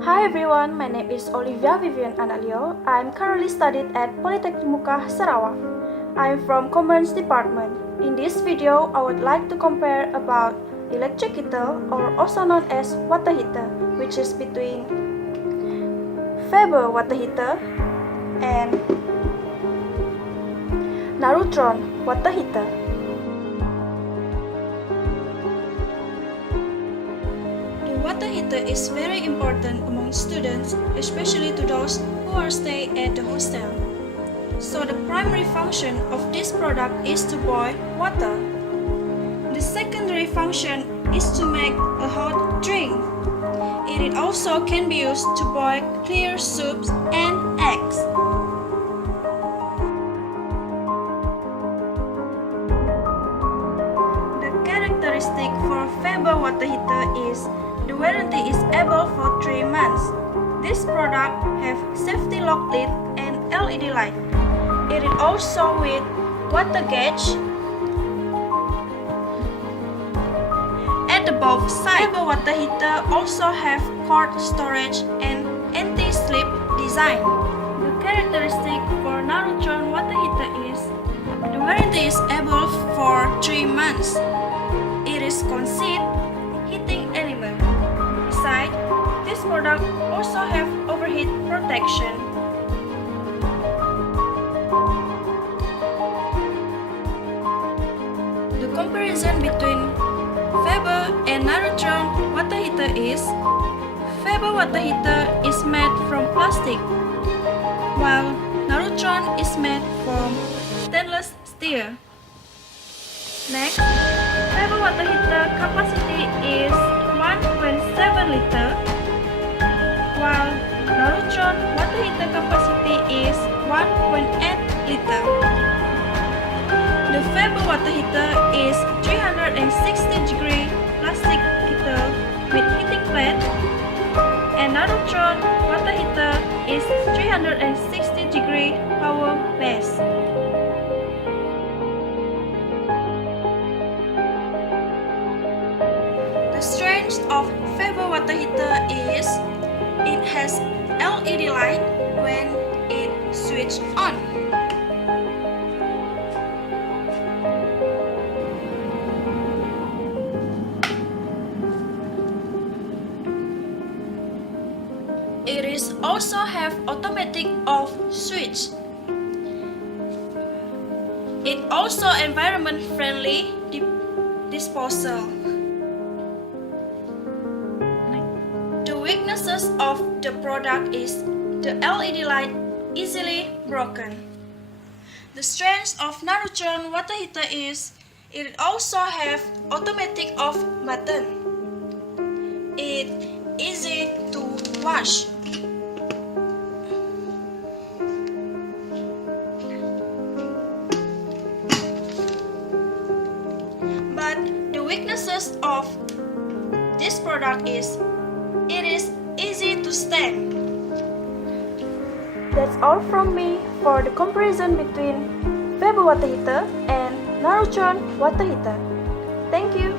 Hi everyone, my name is Olivia Vivian Analio. I am currently studied at Polytechnic Mooc, Sarawak. I am from Commerce Department. In this video, I would like to compare about electric heater, or also known as water heater, which is between Faber water heater and Narutron water heater. The water heater is very important among students, especially to those who are staying at the hostel. So the primary function of this product is to boil water. The secondary function is to make a hot drink. It also can be used to boil clear soups and eggs. The characteristic for Faber water heater is the warranty is able for 3 months. This product have safety lock lid and LED light. It is also with water gauge. At the both sides, Faber water heater also have cord storage and anti-slip design. The characteristic for Narutron water heater is the warranty is able for 3 months. It is concealed heating element. Besides, this product also have overheat protection. The comparison between Faber and Narutron water heater is Faber water heater is made from plastic, while Narutron is made from stainless steel. Next, Faber water heater capacity is 1.7 liter, while Narutron water heater capacity is 1.8 liter. The Faber water heater is 360-degree plastic heater with heating plate, and Narutron water heater is 360-degree power base. The strength of Faber water heater is it has LED light when it switched on. It is also have automatic off switch. It also environment friendly disposal. The weaknesses of the product is the LED light easily broken. The strength of Narutron water heater is it also have automatic off button. It easy to wash. But the weaknesses of this product is it is easy to stain. That's all from me for the comparison between Faber water heater and Narutron water heater. Thank you.